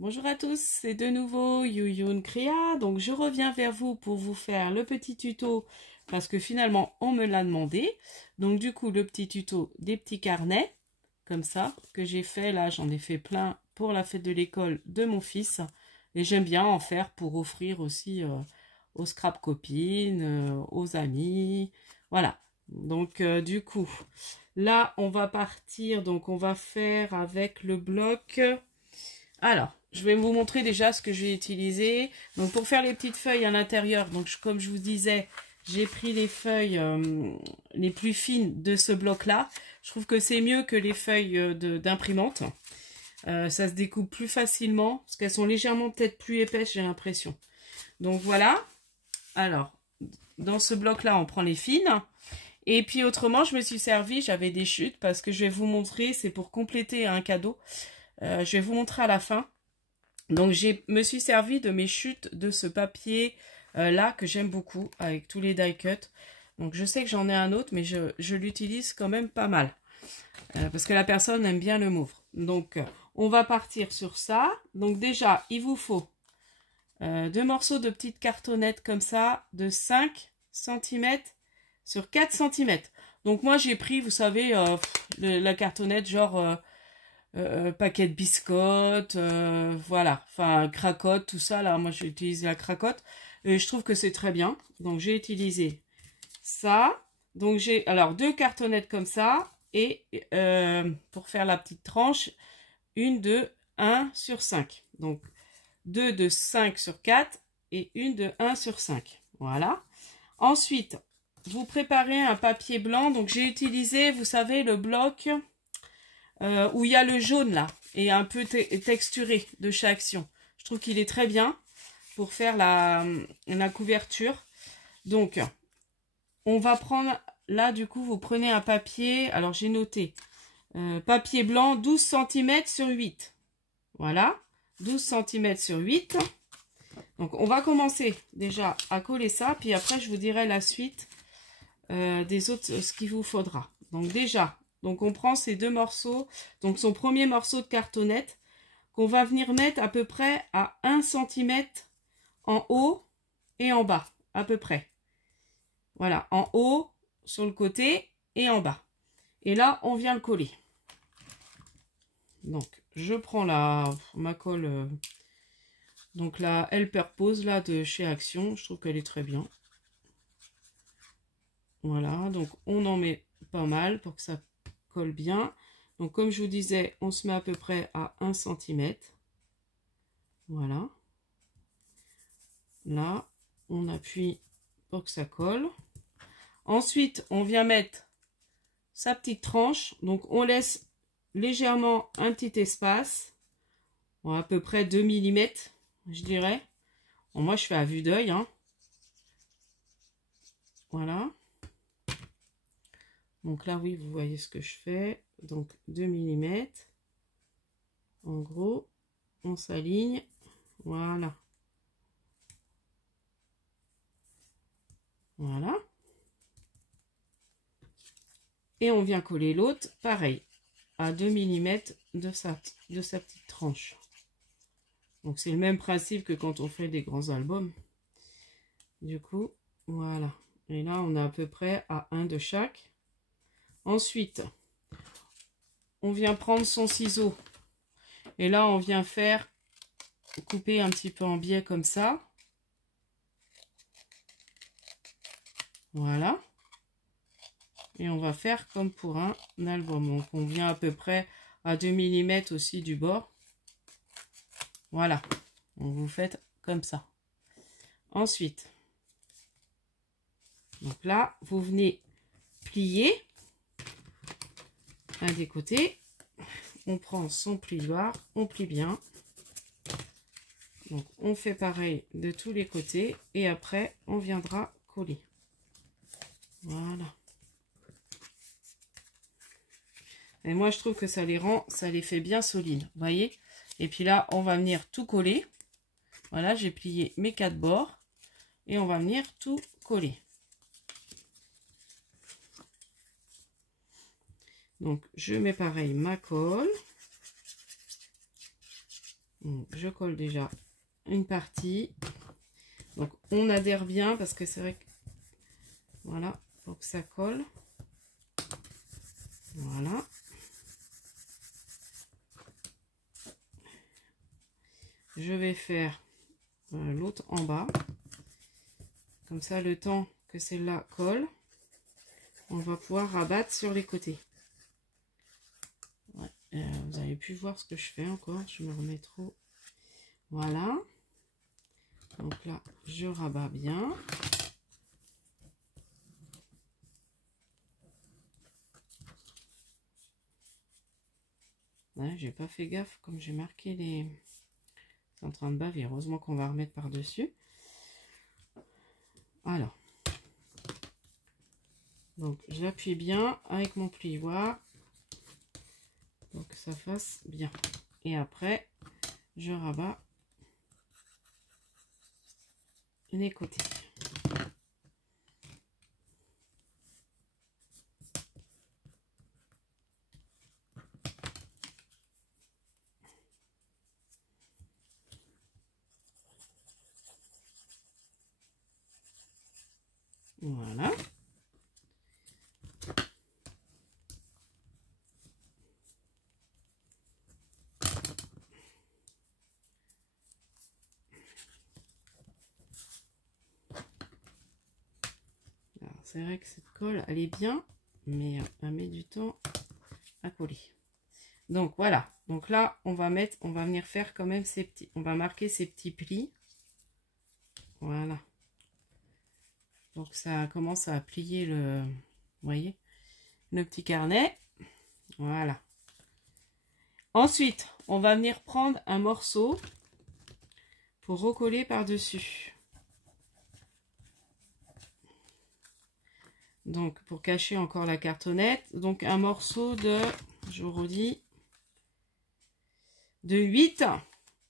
Bonjour à tous, c'est de nouveau Yuyun Kriya. Donc je reviens vers vous pour vous faire le petit tuto parce que finalement on me l'a demandé. Donc du coup le petit tuto des petits carnets comme ça que j'ai fait là, j'en ai fait plein pour la fête de l'école de mon fils et j'aime bien en faire pour offrir aussi aux scrap copines, aux amis. Voilà. Donc du coup là on va partir, donc on va faire avec le bloc. Alors, je vais vous montrer déjà ce que j'ai utilisé. Donc, pour faire les petites feuilles à l'intérieur, donc comme je vous disais, j'ai pris les feuilles les plus fines de ce bloc-là. Je trouve que c'est mieux que les feuilles d'imprimante. Ça se découpe plus facilement, parce qu'elles sont légèrement peut-être plus épaisses, j'ai l'impression. Donc, voilà. Alors, dans ce bloc-là, on prend les fines. Et puis, autrement, je me suis servi, j'avais des chutes, parce que je vais vous montrer, c'est pour compléter un cadeau. Je vais vous montrer à la fin. Donc, me suis servi de mes chutes de ce papier là que j'aime beaucoup avec tous les die cut. Donc, je sais que j'en ai un autre, mais je l'utilise quand même pas mal. Parce que la personne aime bien le mauve. Donc, on va partir sur ça. Donc, déjà, il vous faut 2 morceaux de petites cartonnettes comme ça, de 5 cm sur 4 cm. Donc, moi, j'ai pris, vous savez, la cartonnette genre... paquet de biscottes, voilà, enfin cracotte, tout ça là, moi j'ai utilisé la cracotte et je trouve que c'est très bien. Donc j'ai utilisé ça. Donc j'ai alors 2 cartonnettes comme ça et pour faire la petite tranche, une de 1 sur 5. Donc 2 de 5 sur 4 et une de 1 sur 5. Voilà. Ensuite, vous préparez un papier blanc. Donc j'ai utilisé, vous savez, le bloc où il y a le jaune là, et un peu texturé de chez Action. Je trouve qu'il est très bien pour faire la couverture. Donc, on va prendre, là du coup, vous prenez un papier, alors j'ai noté, papier blanc 12 cm sur 8. Voilà, 12 cm sur 8. Donc, on va commencer déjà à coller ça, puis après, je vous dirai la suite des autres, ce qu'il vous faudra. Donc déjà... Donc, on prend ces 2 morceaux, donc son premier morceau de cartonnette, qu'on va venir mettre à peu près à 1 cm en haut et en bas, à peu près. Voilà, en haut, sur le côté et en bas. Et là, on vient le coller. Donc, je prends ma colle, donc la Helper Pose là, de chez Action. Je trouve qu'elle est très bien. Voilà, donc on en met pas mal pour que ça colle bien. Donc comme je vous disais, on se met à peu près à 1 cm. Voilà. Là, on appuie pour que ça colle. Ensuite, on vient mettre sa petite tranche. Donc on laisse légèrement un petit espace. Bon, à peu près 2 mm, je dirais. Bon, moi, je fais à vue d'œil. Hein. Voilà. Donc là, oui, vous voyez ce que je fais. Donc 2 mm. En gros, on s'aligne. Voilà. Voilà. Et on vient coller l'autre, pareil, à 2 mm de sa petite tranche. Donc c'est le même principe que quand on fait des grands albums. Du coup, voilà. Et là, on est à peu près à 1 de chaque. Ensuite, on vient prendre son ciseau. Et là, on vient faire couper un petit peu en biais comme ça. Voilà. Et on va faire comme pour un album. Donc, on vient à peu près à 2 mm aussi du bord. Voilà. Donc, vous faites comme ça. Ensuite, donc là, vous venez plier un des côtés. On prend son plioir, on plie bien. Donc, on fait pareil de tous les côtés. Et après, on viendra coller. Voilà. Et moi, je trouve que ça les fait bien solides. Vous voyez? Et puis là, on va venir tout coller. Voilà, j'ai plié mes 4 bords. Et on va venir tout coller. Donc, je mets pareil ma colle. Donc, je colle déjà une partie. Donc on adhère bien parce que c'est vrai que voilà, faut que ça colle. Voilà. Je vais faire l'autre en bas. Comme ça, le temps que celle-là colle, on va pouvoir rabattre sur les côtés. Ouais, vous avez pu voir ce que je fais encore. Je me remets trop. Voilà. Donc là, je rabats bien. Ouais, j'ai pas fait gaffe comme j'ai marqué les... C'est en train de baver. Heureusement qu'on va remettre par-dessus. Alors. Donc j'appuie bien avec mon plioir. Pour que ça fasse bien. Et après, je rabats les côtés. Voilà. C'est vrai que cette colle, elle est bien, mais elle met du temps à coller. Donc voilà. Donc là, on va venir faire quand même ces petits, on va marquer ces petits plis. Voilà. Donc ça commence à plier le, vous voyez, le petit carnet. Voilà. Ensuite, on va venir prendre un morceau pour recoller par-dessus. Donc, pour cacher encore la cartonnette, donc un morceau de, je vous redis, de 8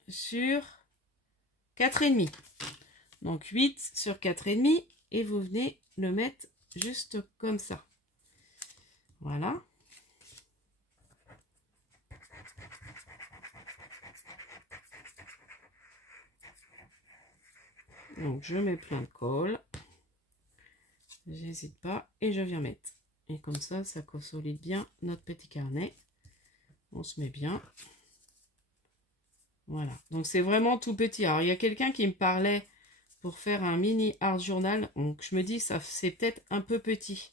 sur 4,5. Donc 8 sur 4,5 et vous venez le mettre juste comme ça. Voilà. Donc je mets plein de colle. J'hésite pas et je viens mettre. Et comme ça, ça consolide bien notre petit carnet. On se met bien. Voilà. Donc c'est vraiment tout petit. Alors il y a quelqu'un qui me parlait pour faire un mini art journal. Donc je me dis ça c'est peut-être un peu petit.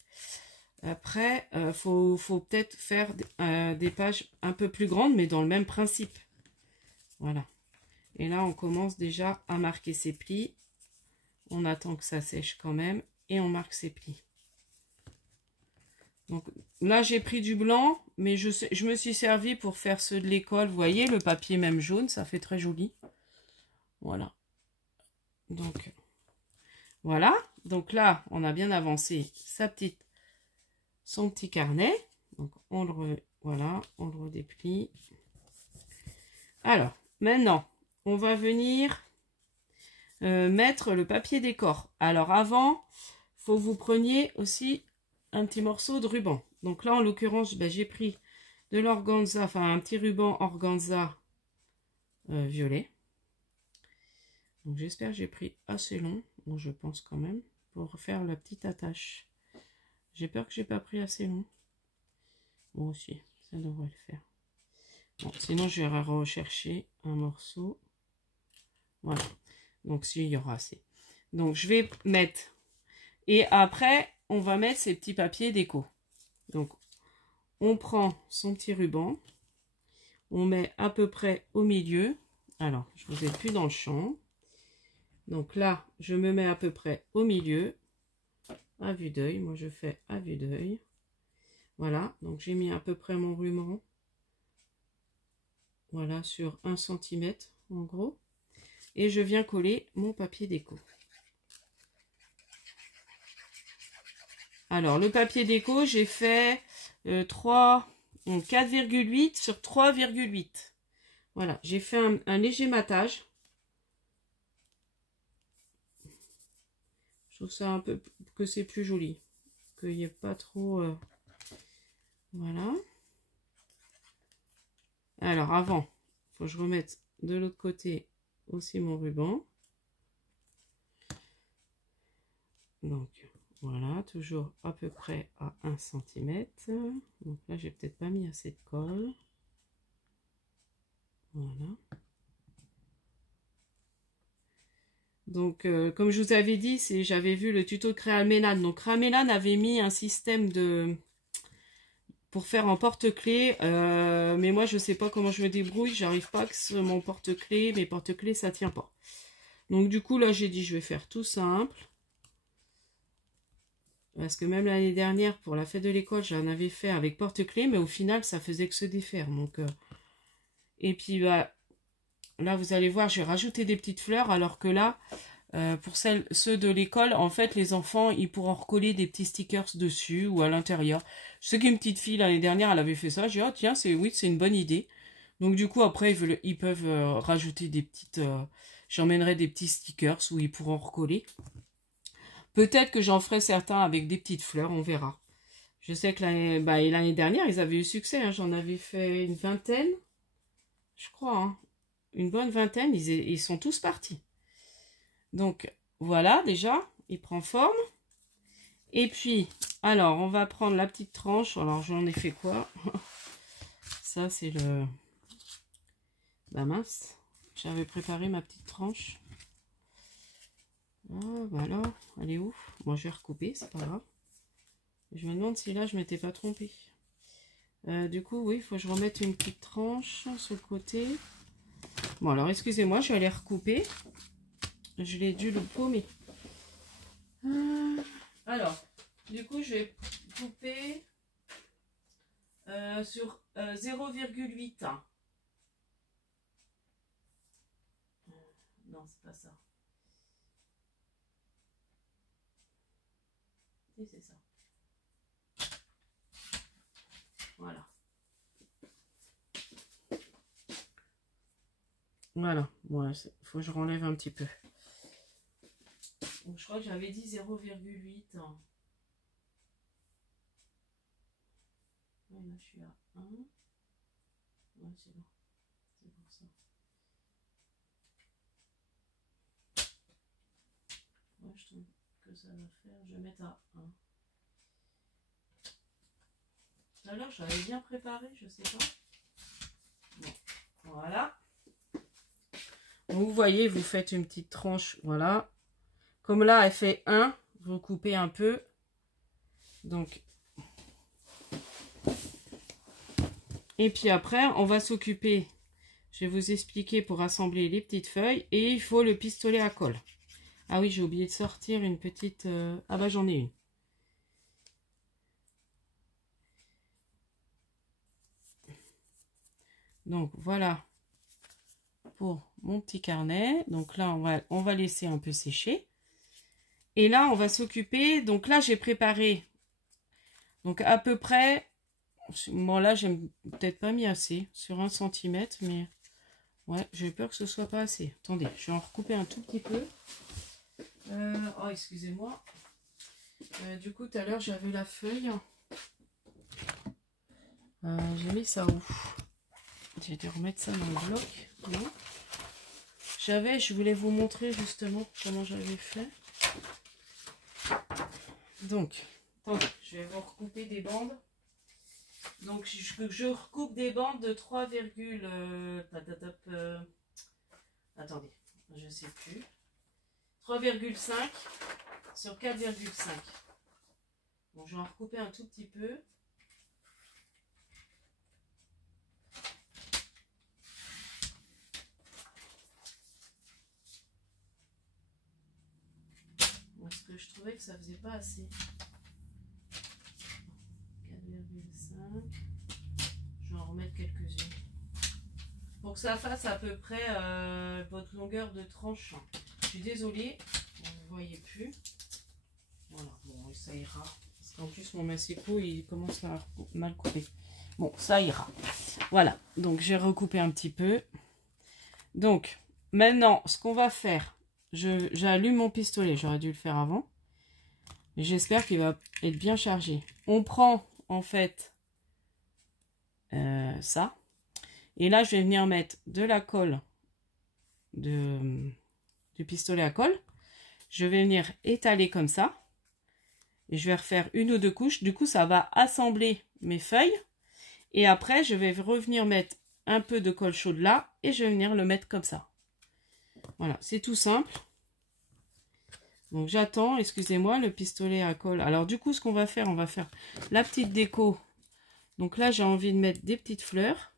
Après, faut peut-être faire des pages un peu plus grandes, mais dans le même principe. Voilà. Et là, on commence déjà à marquer ses plis. On attend que ça sèche quand même. Et on marque ses plis. Donc là, j'ai pris du blanc, mais je me suis servi pour faire ceux de l'école. Vous voyez, le papier même jaune, ça fait très joli. Voilà. Donc, voilà. Donc là, on a bien avancé son petit carnet. Donc, voilà, on le redéplie. Alors, maintenant, on va venir mettre le papier décor. Alors, avant, faut que vous preniez aussi un petit morceau de ruban. Donc là, en l'occurrence, ben, j'ai pris de l'organza, enfin un petit ruban organza violet. Donc j'espère que j'ai pris assez long, bon, je pense quand même, pour faire la petite attache. J'ai peur que j'ai pas pris assez long. Bon aussi, ça devrait le faire. Bon, sinon je vais rechercher un morceau. Voilà. Donc s'il y aura assez. Donc je vais mettre. Et après, on va mettre ces petits papiers déco. Donc on prend son petit ruban. On met à peu près au milieu. Alors, je vous ai plus dans le champ. Donc là, je me mets à peu près au milieu. À vue d'œil. Moi, je fais à vue d'œil. Voilà. Donc, j'ai mis à peu près mon ruban. Voilà, sur 1 cm en gros. Et je viens coller mon papier déco. Alors, le papier déco, j'ai fait 4,8 sur 3,8. Voilà, j'ai fait un léger matage. Je trouve ça un peu que c'est plus joli. Qu'il n'y ait pas trop... voilà. Alors, avant, il faut que je remette de l'autre côté aussi mon ruban. Donc voilà, toujours à peu près à 1 cm. Donc là, j'ai peut-être pas mis assez de colle. Voilà. Donc, comme je vous avais dit, j'avais vu le tuto de Créamélan. Donc, Créamélan avait mis un système pour faire en porte-clés. Mais moi, je sais pas comment je me débrouille. J'arrive pas que mon porte-clés, mes porte-clés, ça tient pas. Donc, du coup, là, j'ai dit, je vais faire tout simple. Parce que même l'année dernière, pour la fête de l'école, j'en avais fait avec porte-clés. Mais au final, ça faisait que se défaire. Donc, et puis, bah, là, vous allez voir, j'ai rajouté des petites fleurs. Alors que là... pour ceux de l'école, en fait, les enfants, ils pourront recoller des petits stickers dessus ou à l'intérieur. Je sais qu'une petite fille, l'année dernière, elle avait fait ça. J'ai dit, oh, tiens, oui, c'est une bonne idée. Donc, du coup, après, ils peuvent rajouter des petites... J'emmènerai des petits stickers où ils pourront recoller. Peut-être que j'en ferai certains avec des petites fleurs, on verra. Je sais que l'année dernière, ils avaient eu succès. Hein, j'en avais fait une vingtaine, je crois. Hein. Une bonne vingtaine, ils sont tous partis. Donc, voilà, déjà, il prend forme. Et puis, alors, on va prendre la petite tranche. Alors, j'en ai fait quoi? Ça, c'est le... Bah mince, j'avais préparé ma petite tranche. Ah, bah alors, elle est où? Moi, je vais recouper, c'est pas grave. Je me demande si là, je m'étais pas trompée. Du coup, oui, il faut que je remette une petite tranche sur le côté. Bon, alors, excusez-moi, je vais aller recouper. Je l'ai dû le paumer. Alors, du coup, je vais couper sur 0,8. Non, c'est pas ça. Si, c'est ça. Voilà. Voilà. Bon, il faut que je renlève un petit peu. Donc, je crois que j'avais dit 0,8. Là, je suis à 1. Ouais, c'est bon. C'est pour ça. Ouais, je trouve que ça va faire. Je vais mettre à 1. Tout à l'heure, j'avais bien préparé, je sais pas. Bon, voilà. Donc, vous voyez, vous faites une petite tranche, voilà. Comme là, elle fait 1, vous coupez un peu. Donc, et puis après, on va s'occuper, je vais vous expliquer pour assembler les petites feuilles. Et il faut le pistolet à colle. Ah oui, j'ai oublié de sortir une petite... Ah bah j'en ai une. Donc voilà pour mon petit carnet. Donc là, on va laisser un peu sécher. Et là, on va s'occuper... Donc là, j'ai préparé... Donc à peu près... Bon là, j'ai peut-être pas mis assez. Sur 1 cm, mais... Ouais, j'ai peur que ce soit pas assez. Attendez, je vais en recouper un tout petit peu. Oh, excusez-moi. Du coup, tout à l'heure, j'avais la feuille. J'ai mis ça où? J'ai dû remettre ça dans le bloc. Non. Je voulais vous montrer justement comment j'avais fait. Donc, attendez, je vais vous recouper des bandes. Donc, je recoupe des bandes de 3, attendez, je sais plus. 3,5 sur 4,5. Bon, je vais en recouper un tout petit peu. Parce que je trouvais que ça faisait pas assez. 4,5. Je vais en remettre quelques-unes. Pour que ça fasse à peu près votre longueur de tranche. Je suis désolée, vous ne voyez plus. Voilà, bon, ça ira. Parce qu'en plus, mon massicot, il commence à mal couper. Bon, ça ira. Voilà, donc j'ai recoupé un petit peu. Donc, maintenant, ce qu'on va faire, j'allume mon pistolet. J'aurais dû le faire avant. J'espère qu'il va être bien chargé. On prend, en fait, ça. Et là, je vais venir mettre de la colle du pistolet à colle. Je vais venir étaler comme ça. Et je vais refaire une ou deux couches. Du coup, ça va assembler mes feuilles. Et après, je vais revenir mettre un peu de colle chaude là. Et je vais venir le mettre comme ça. Voilà, c'est tout simple. Donc j'attends, excusez-moi, le pistolet à colle. Alors du coup, ce qu'on va faire, on va faire la petite déco. Donc là, j'ai envie de mettre des petites fleurs.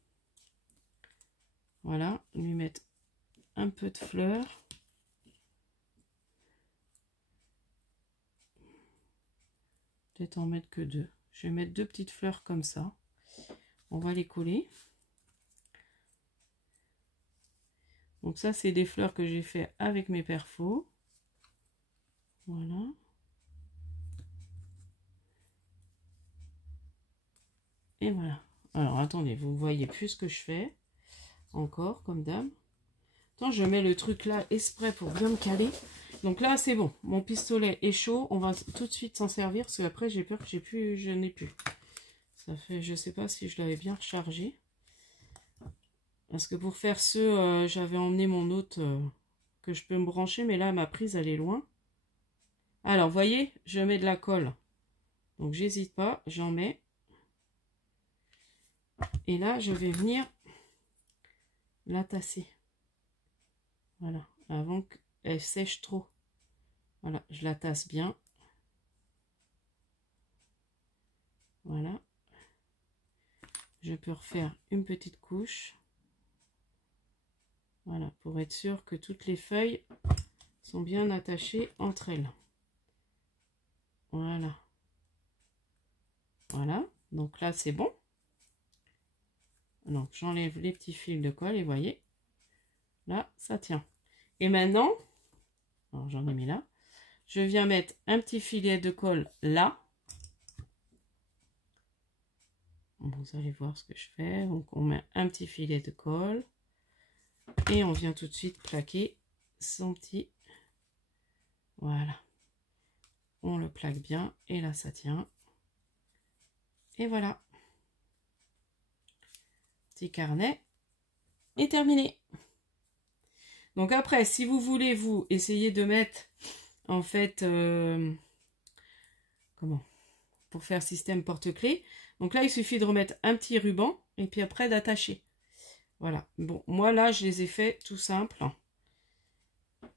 Voilà, lui mettre un peu de fleurs. Peut-être en mettre que deux. Je vais mettre deux petites fleurs comme ça. On va les coller. Donc ça, c'est des fleurs que j'ai fait avec mes perfos. Voilà. Et voilà. Alors, attendez, vous ne voyez plus ce que je fais. Encore, comme d'hab. Attends, je mets le truc là exprès pour bien me caler. Donc là, c'est bon. Mon pistolet est chaud. On va tout de suite s'en servir. Parce qu'après, j'ai peur que je n'ai plus. Ça fait, je sais pas si je l'avais bien rechargé. Parce que pour faire ce, j'avais emmené mon autre que je peux me brancher. Mais là, ma prise, elle est loin. Alors, vous voyez, je mets de la colle. Donc, j'hésite pas. J'en mets. Et là, je vais venir la tasser. Voilà. Avant qu'elle sèche trop. Voilà. Je la tasse bien. Voilà. Je peux refaire une petite couche. Voilà. Pour être sûr que toutes les feuilles sont bien attachées entre elles. Voilà. Voilà. Donc là, c'est bon. Donc, j'enlève les petits fils de colle et vous voyez, là, ça tient. Et maintenant, alors j'en ai mis là, je viens mettre un petit filet de colle là. Vous allez voir ce que je fais. Donc, on met un petit filet de colle et on vient tout de suite plaquer son petit. Voilà. On le plaque bien et là, ça tient. Et voilà. Petit carnet est terminé. Donc après, si vous voulez, vous essayez de mettre en fait comment, pour faire système porte-clés. Donc là, il suffit de remettre un petit ruban et puis après d'attacher. Voilà. Bon, moi là, je les ai fait tout simple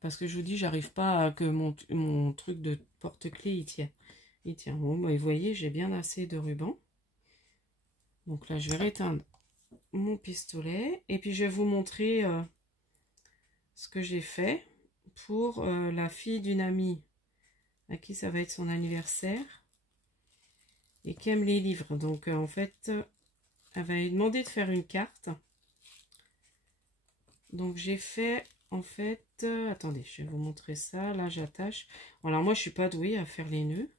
parce que je vous dis, j'arrive pas à que mon truc de porte-clés il tient. Il tient. Bon, bah, vous voyez, j'ai bien assez de ruban. Donc là, je vais réteindre mon pistolet et puis je vais vous montrer ce que j'ai fait pour la fille d'une amie à qui ça va être son anniversaire et qui aime les livres. Donc en fait, elle va lui demander de faire une carte. Donc j'ai fait en fait, attendez, je vais vous montrer ça. Là j'attache. Alors moi je suis pas douée à faire les nœuds.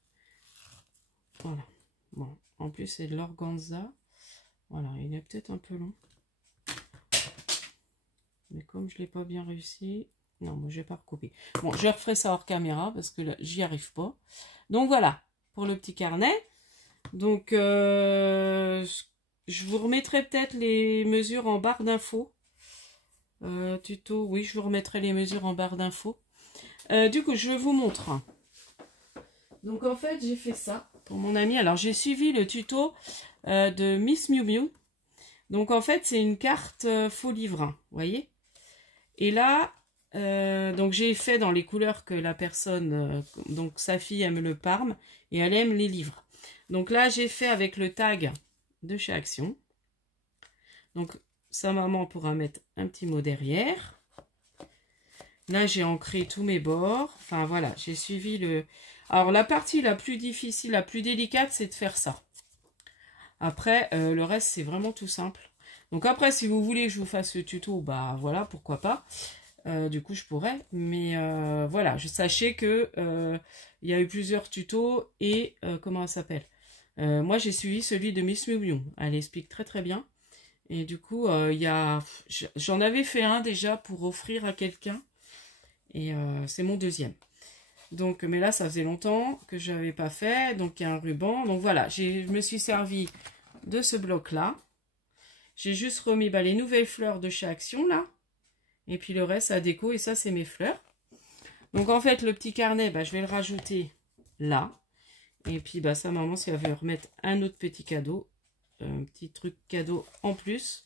Voilà. Bon, en plus c'est de l'organza. Voilà, il est peut-être un peu long. Mais comme je ne l'ai pas bien réussi, non, moi je vais pas recouper. Bon, je referai ça hors caméra parce que là, j'y arrive pas. Donc voilà, pour le petit carnet. Donc, je vous remettrai peut-être les mesures en barre d'infos. Tuto, oui, je vous remettrai les mesures en barre d'infos. Du coup, je vous montre. Donc en fait, j'ai fait ça pour mon ami. Alors, j'ai suivi le tuto de Miss Miu Miu. Donc en fait, c'est une carte faux livre, hein, vous voyez. Et là, donc j'ai fait dans les couleurs que la personne, donc sa fille aime le Parme et elle aime les livres. Donc là, j'ai fait avec le tag de chez Action. Donc sa maman pourra mettre un petit mot derrière. Là, j'ai ancré tous mes bords. Enfin voilà, j'ai suivi le... Alors la partie la plus difficile, la plus délicate, c'est de faire ça. Après, le reste, c'est vraiment tout simple. Donc après, si vous voulez que je vous fasse le tuto, bah voilà, pourquoi pas. Du coup, je pourrais. Mais voilà, sachez que il y a eu plusieurs tutos et comment ça s'appelle. Moi, j'ai suivi celui de Miss Miu Miu. Elle explique très très bien. Et du coup, j'en avais fait un déjà pour offrir à quelqu'un. Et c'est mon deuxième. Donc, mais là, ça faisait longtemps que je n'avais pas fait. Donc, il y a un ruban. Donc voilà, je me suis servi de ce bloc-là. J'ai juste remis les nouvelles fleurs de chez Action, là. Et puis le reste, à déco. Et ça, c'est mes fleurs. Donc en fait, le petit carnet, bah, je vais le rajouter là. Et puis bah, ça, maman, si elle veut remettre un autre petit cadeau, un petit truc cadeau en plus.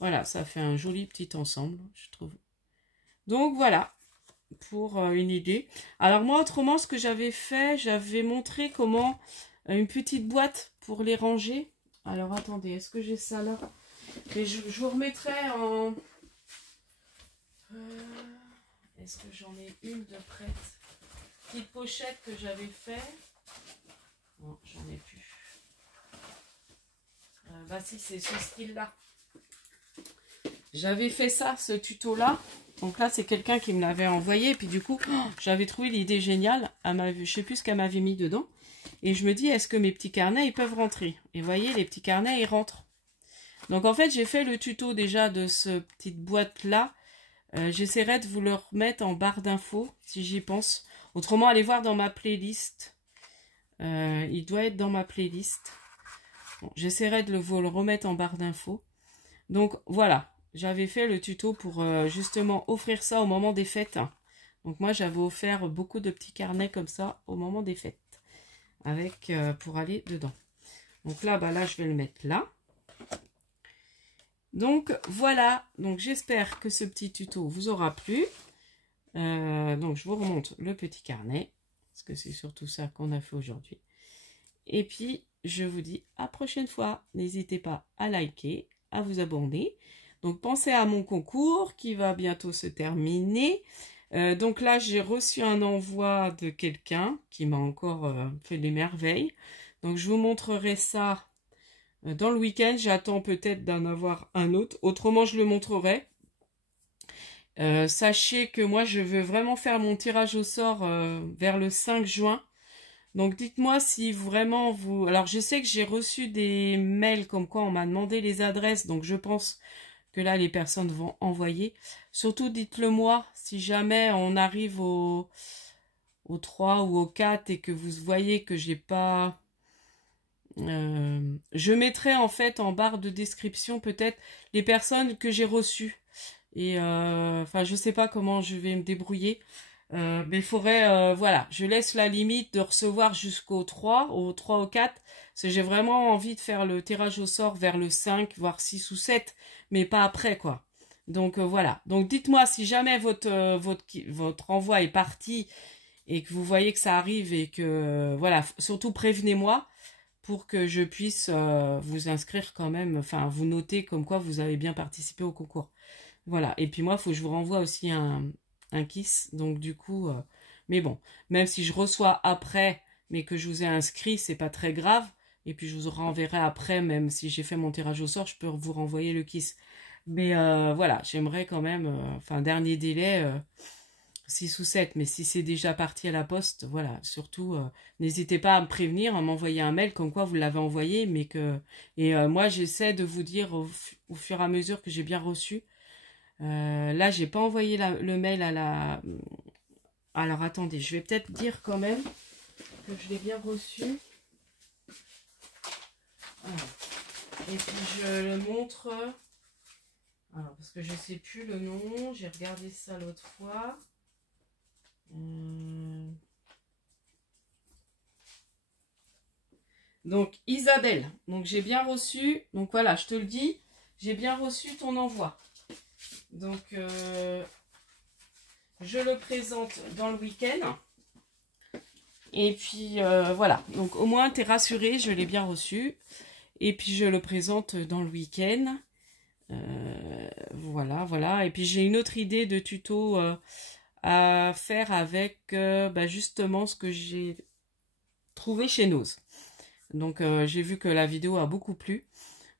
Voilà, ça fait un joli petit ensemble, je trouve. Donc voilà, pour une idée. Alors moi, autrement, ce que j'avais fait, j'avais montré comment une petite boîte pour les ranger. Alors attendez, est-ce que j'ai ça là? Mais je vous remettrai en... Est-ce que j'en ai une de prête? Petite pochette que j'avais fait. Non, j'en ai plus. Bah si, c'est ce style-là. J'avais fait ça, ce tuto-là. Donc là, c'est quelqu'un qui me l'avait envoyé. Et puis du coup, j'avais trouvé l'idée géniale. Je ne sais plus ce qu'elle m'avait mis dedans. Et je me dis, est-ce que mes petits carnets, ils peuvent rentrer? Et vous voyez, les petits carnets, ils rentrent. Donc en fait, j'ai fait le tuto déjà de cette petite boîte-là. J'essaierai de vous le remettre en barre d'infos, si j'y pense. Autrement, allez voir dans ma playlist. Il doit être dans ma playlist. Bon, j'essaierai de vous le remettre en barre d'infos. Donc voilà. J'avais fait le tuto pour justement offrir ça au moment des fêtes. Donc moi, j'avais offert beaucoup de petits carnets comme ça au moment des fêtes. Avec pour aller dedans. Donc là, bah là, je vais le mettre là. Donc voilà. Donc j'espère que ce petit tuto vous aura plu. Donc je vous remonte le petit carnet. Parce que c'est surtout ça qu'on a fait aujourd'hui. Et puis, je vous dis à la prochaine fois. N'hésitez pas à liker, à vous abonner. Donc, pensez à mon concours qui va bientôt se terminer. Donc là, j'ai reçu un envoi de quelqu'un qui m'a encore fait des merveilles. Donc, je vous montrerai ça dans le week-end. J'attends peut-être d'en avoir un autre. Autrement, je le montrerai. Sachez que moi, je veux vraiment faire mon tirage au sort vers le 5 juin. Donc, dites-moi si vraiment vous... Alors, je sais que j'ai reçu des mails comme quoi on m'a demandé les adresses. Donc, je pense que là, les personnes vont envoyer. Surtout, dites-le moi, si jamais on arrive au 3 ou au 4 et que vous voyez que j'ai pas... je mettrai en fait en barre de description peut-être les personnes que j'ai reçues. Et enfin, je sais pas comment je vais me débrouiller. Mais il faudrait, voilà, je laisse la limite de recevoir jusqu'au 3, au 4, parce que j'ai vraiment envie de faire le tirage au sort vers le 5, voire 6 ou 7, mais pas après, quoi. Donc voilà, donc dites-moi si jamais votre envoi est parti et que vous voyez que ça arrive et que, voilà, surtout prévenez-moi pour que je puisse vous inscrire quand même, enfin vous noter comme quoi vous avez bien participé au concours. Voilà, et puis moi, il faut que je vous renvoie aussi un kiss, donc du coup, mais bon, même si je reçois après, mais que je vous ai inscrit, c'est pas très grave, et puis je vous renverrai après, même si j'ai fait mon tirage au sort, je peux vous renvoyer le kiss. Mais voilà, j'aimerais quand même, enfin, dernier délai, 6 ou 7, mais si c'est déjà parti à la poste, voilà, surtout, n'hésitez pas à me prévenir, à m'envoyer un mail comme quoi vous l'avez envoyé, mais que, et moi, j'essaie de vous dire au fur et à mesure que j'ai bien reçu. Là, j'ai pas envoyé le mail à la... Alors, attendez, je vais peut-être dire quand même que je l'ai bien reçu. Alors, et puis, je le montre... Alors, parce que je sais plus le nom, j'ai regardé ça l'autre fois. Donc, Isabelle, donc j'ai bien reçu... Donc voilà, je te le dis, j'ai bien reçu ton envoi. Donc, je le présente dans le week-end. Et puis, voilà. Donc, au moins, tu es rassuré, je l'ai bien reçu. Et puis, je le présente dans le week-end. Voilà, voilà. Et puis, j'ai une autre idée de tuto à faire avec bah, justement ce que j'ai trouvé chez Nose. Donc, j'ai vu que la vidéo a beaucoup plu.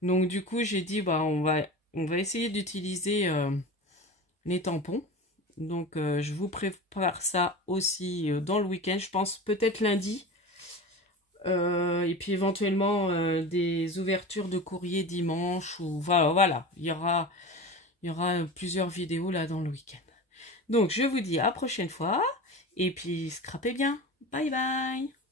Donc, du coup, j'ai dit, bah, on va essayer d'utiliser les tampons. Donc, je vous prépare ça aussi dans le week-end. Je pense peut-être lundi. Et puis, éventuellement, des ouvertures de courrier dimanche. Ou voilà. Il y aura plusieurs vidéos là dans le week-end. Donc, je vous dis à la prochaine fois. Et puis, scrapez bien. Bye bye.